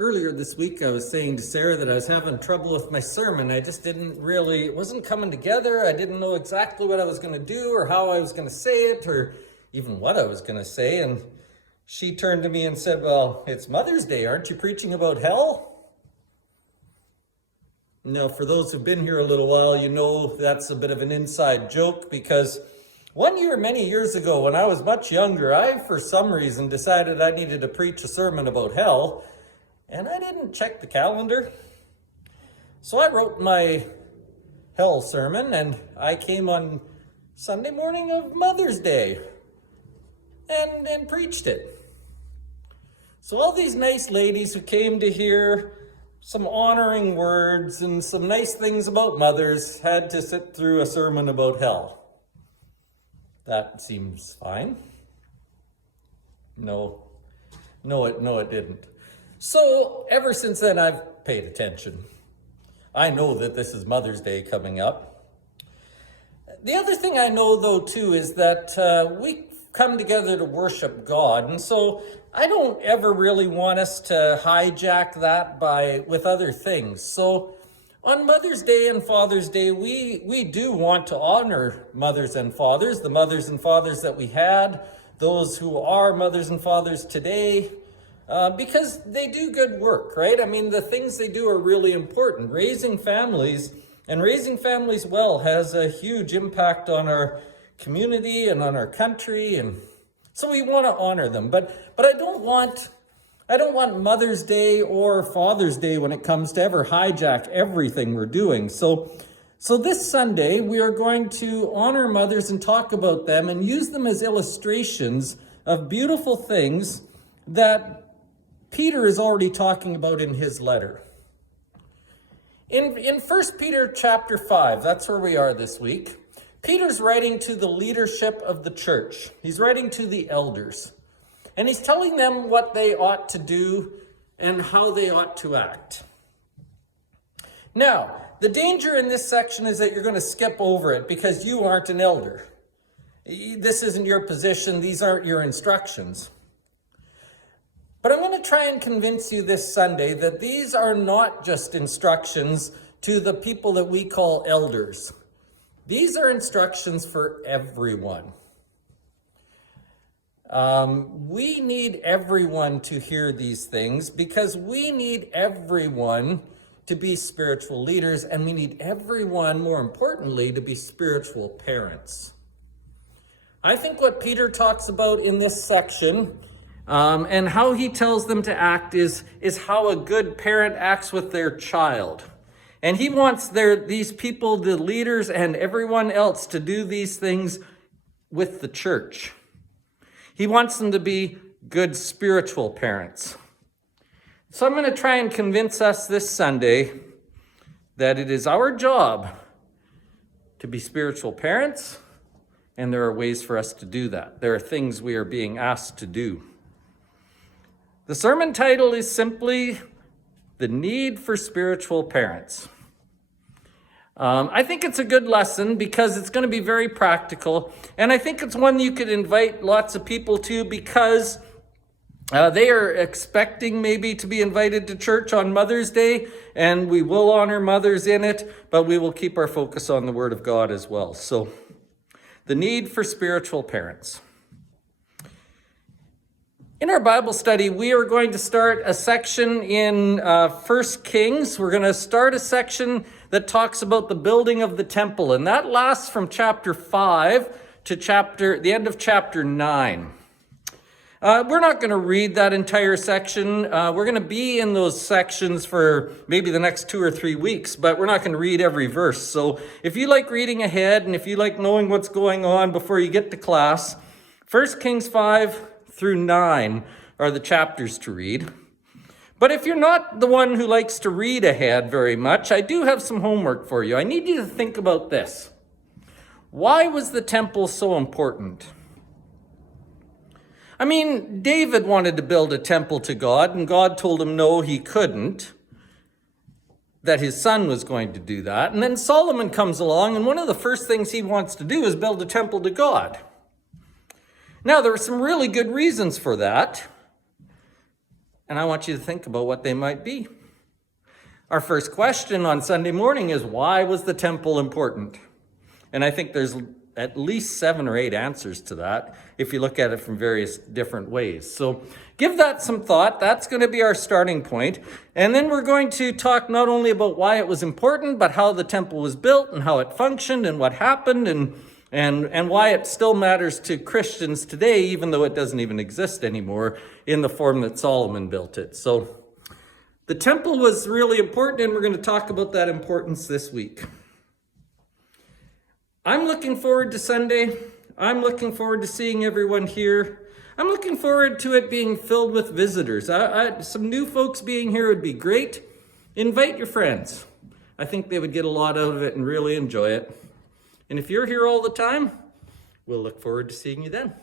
Earlier this week, I was saying to Sarah that I was having trouble with my sermon. I just it wasn't coming together. I didn't know exactly what I was going to do or how I was going to say it or even what I was going to say. And she turned to me and said, "Well, it's Mother's Day. Aren't you preaching about hell?" Now, for those who've been here a little while, you know that's a bit of an inside joke because one year, many years ago, when I was much younger, I, for some reason, decided I needed to preach a sermon about hell. And I didn't check the calendar. So I wrote my hell sermon and I came on Sunday morning of Mother's Day and preached it. So all these nice ladies who came to hear some honoring words and some nice things about mothers had to sit through a sermon about hell. That seems fine. No, it didn't. So ever since then, I've paid attention. I know that this is Mother's Day coming up. The other thing I know, though, too, is that we come together to worship God. And so I don't ever really want us to hijack that with other things. So on Mother's Day and Father's Day, we do want to honor mothers and fathers, the mothers and fathers that we had, those who are mothers and fathers today, because they do good work, right? I mean, the things they do are really important. Raising families well has a huge impact on our community and on our country, and so we want to honor them. But I don't want Mother's Day or Father's Day when it comes to ever hijack everything we're doing. So this Sunday, we are going to honor mothers and talk about them and use them as illustrations of beautiful things that Peter is already talking about in his letter. In 1 Peter chapter 5, that's where we are this week, Peter's writing to the leadership of the church. He's writing to the elders. And he's telling them what they ought to do and how they ought to act. Now, the danger in this section is that you're going to skip over it because you aren't an elder. This isn't your position. These aren't your instructions. But I'm going to try and convince you this Sunday that these are not just instructions to the people that we call elders. These are instructions for everyone. We need everyone to hear these things because we need everyone to be spiritual leaders, and we need everyone, more importantly, to be spiritual parents. I think what Peter talks about in this section and how he tells them to act is how a good parent acts with their child. And he wants these people, the leaders and everyone else, to do these things with the church. He wants them to be good spiritual parents. So I'm going to try and convince us this Sunday that it is our job to be spiritual parents, and there are ways for us to do that. There are things we are being asked to do. The sermon title is simply The Need for Spiritual Parents. I think it's a good lesson because it's going to be very practical, and I think it's one you could invite lots of people to because they are expecting maybe to be invited to church on Mother's Day, and we will honor mothers in it, but we will keep our focus on the Word of God as well. So, the need for spiritual parents. In our Bible study, we are going to start a section in 1 Kings. We're going to start a section that talks about the building of the temple, and that lasts from chapter 5 to the end of chapter 9. We're not going to read that entire section. We're going to be in those sections for maybe the next 2 or 3 weeks, but we're not going to read every verse. So if you like reading ahead and if you like knowing what's going on before you get to class, 1 Kings 5 through 9 are the chapters to read. But if you're not the one who likes to read ahead very much, I do have some homework for you. I need you to think about this. Why was the temple so important? I mean, David wanted to build a temple to God, and God told him no, he couldn't, that his son was going to do that. And then Solomon comes along, and one of the first things he wants to do is build a temple to God. Now, there are some really good reasons for that. And I want you to think about what they might be. Our first question on Sunday morning is, why was the temple important? And I think there's at least 7 or 8 answers to that if you look at it from various different ways. So give that some thought. That's going to be our starting point. And then we're going to talk not only about why it was important, but how the temple was built and how it functioned and what happened and why it still matters to Christians today, even though it doesn't even exist anymore in the form that Solomon built it. So the temple was really important, and we're going to talk about that importance this week. I'm looking forward to Sunday. I'm looking forward to seeing everyone here. I'm looking forward to it being filled with visitors. Some new folks being here would be great. Invite your friends. I think they would get a lot out of it and really enjoy it. And if you're here all the time, we'll look forward to seeing you then.